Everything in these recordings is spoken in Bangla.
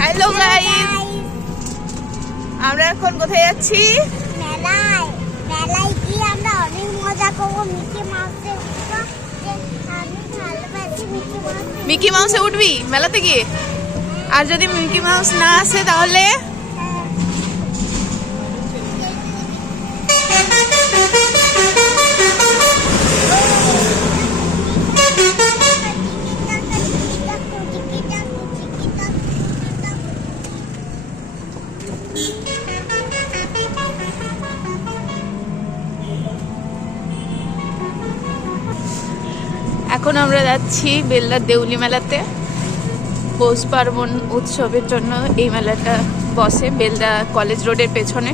হ্যালো গাইস, আমরা এখন কোথায় যাচ্ছি? মেলায়। মেলায় গিয়ে আমরা অনেক মজা করবো। মিকি মাউসে উঠবি মেলাতে গিয়ে? আর যদি মিকি মাউস না আসে তাহলে? এখন আমরা যাচ্ছি বেলদার দেউলি মেলাতে। পৌষ পার্বণ উৎসবের জন্য এই মেলাটা বসে বেলদা কলেজ রোডের পেছনে।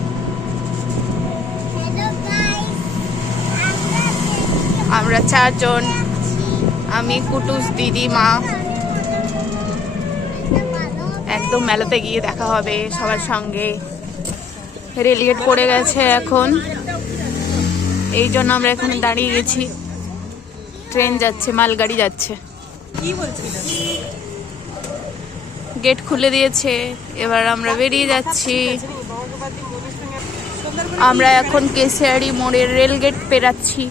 আমরা 4 জন, আমি, কুটুস, দিদি, মা। একদম মেলাতে গিয়ে দেখা হবে সবার সঙ্গে। রেলগেট পড়ে গেছে এখন, এই জন্য আমরা এখানে দাঁড়িয়ে গেছি। ট্রেন যাচ্ছে, মালগাড়ি যাচ্ছে। গেট খুলে দিয়েছে, এবার আমরা বেরিয়ে যাচ্ছি। আমরা এখন কেশিয়ারি মোড়ের রেলগেট পেরাচ্ছি।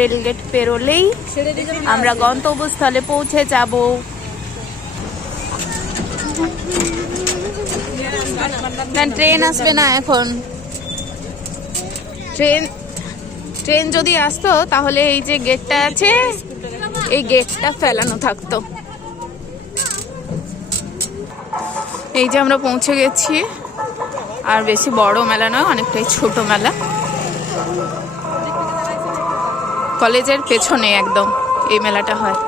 রেলগেট পেরোলেই আমরা গন্তব্যস্থলে পৌঁছে যাব। না, ট্রেন আসবে না এখন। ট্রেন যদি আসতো তাহলে এই যে গেটটা আছে, এই গেটটা ফেলানো থাকতো। এই যে আমরা পৌঁছে গেছি। আর বেশি বড় মেলা নয়, অনেকটাই ছোট মেলা। কলেজের পেছনে একদম এই মেলাটা হয়।